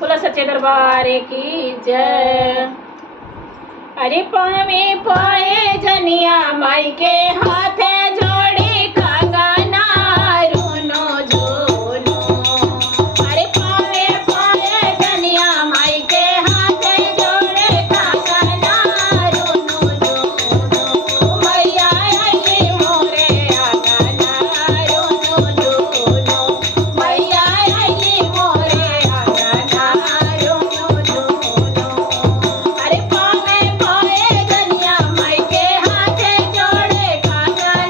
बोला सच्चे दरबार की जय। अरे पावे पाए जनिया माई के हाथे जोड़ी कंगना रूनो झूनो। अरे पावे पाए जनिया माई के हाथे जोड़े कंगना रूनो झूनो। मैया आई मोरे आंगना रूनो झूनो। मैया आई मोरे आंगना रूनो झूनो। अरे पावे पाए जनिया माई के हाथे जोड़े कंगना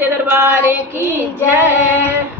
सच्चे दरबार की जय।